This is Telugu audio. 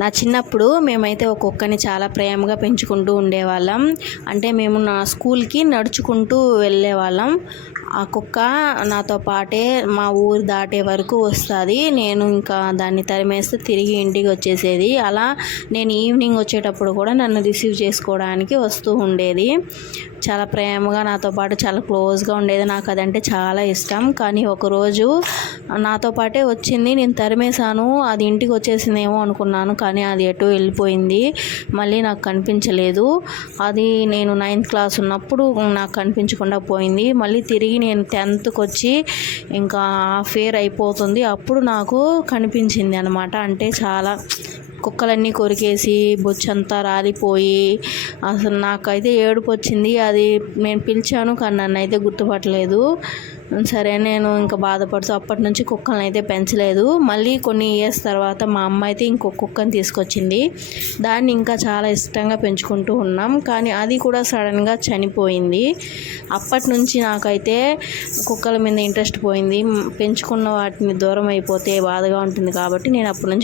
నా చిన్నప్పుడు మేమైతే ఒక కుక్కని చాలా ప్రేమగా పెంచుకుంటూ ఉండేవాళ్ళం. అంటే మేము నా స్కూల్కి నడుచుకుంటూ వెళ్ళేవాళ్ళం. ఆ కుక్క నాతో పాటే మా ఊరు దాటే వరకు వస్తుంది. నేను ఇంకా దాన్ని తరిమేస్తే తిరిగి ఇంటికి వచ్చేసేది. అలా నేను ఈవినింగ్ వచ్చేటప్పుడు కూడా నన్ను రిసీవ్ చేసుకోవడానికి వస్తూ ఉండేది. చాలా ప్రేమగా నాతో పాటు చాలా క్లోజ్గా ఉండేది. నాకు అదంటే చాలా ఇష్టం. కానీ ఒకరోజు నాతో పాటే వచ్చింది, నేను తరిమేశాను, అది ఇంటికి వచ్చేసిందేమో అనుకున్నాను. కానీ అది ఎటు వెళ్ళిపోయింది, మళ్ళీ నాకు కనిపించలేదు. అది నేను 9th క్లాస్ ఉన్నప్పుడు నాకు కనిపించకుండా పోయింది. మళ్ళీ తిరిగి నేను 10th వచ్చి ఇంకా హాఫ్ ఇయర్ అయిపోతుంది, అప్పుడు నాకు కనిపించింది అనమాట. అంటే చాలా కుక్కలన్నీ కొరికేసి బొచ్చంతా రాలిపోయి అసలు నాకైతే ఏడుపు వచ్చింది. అది నేను పిలిచాను కానీ నన్ను అయితే గుర్తుపట్టలేదు. సరే నేను ఇంకా బాధపడుతూ అప్పటి నుంచి కుక్కలను అయితే పెంచలేదు. మళ్ళీ కొన్ని ఇయర్స్ తర్వాత మా అమ్మ అయితే ఇంకొక కుక్కని తీసుకొచ్చింది. దాన్ని ఇంకా చాలా ఇష్టంగా పెంచుకుంటూ ఉన్నాం. కానీ అది కూడా సడన్గా చనిపోయింది. అప్పటి నుంచి నాకైతే కుక్కల మీద ఇంట్రెస్ట్ పోయింది. పెంచుకున్న వాటిని దూరం అయిపోతే బాధగా ఉంటుంది కాబట్టి నేను అప్పటి నుంచి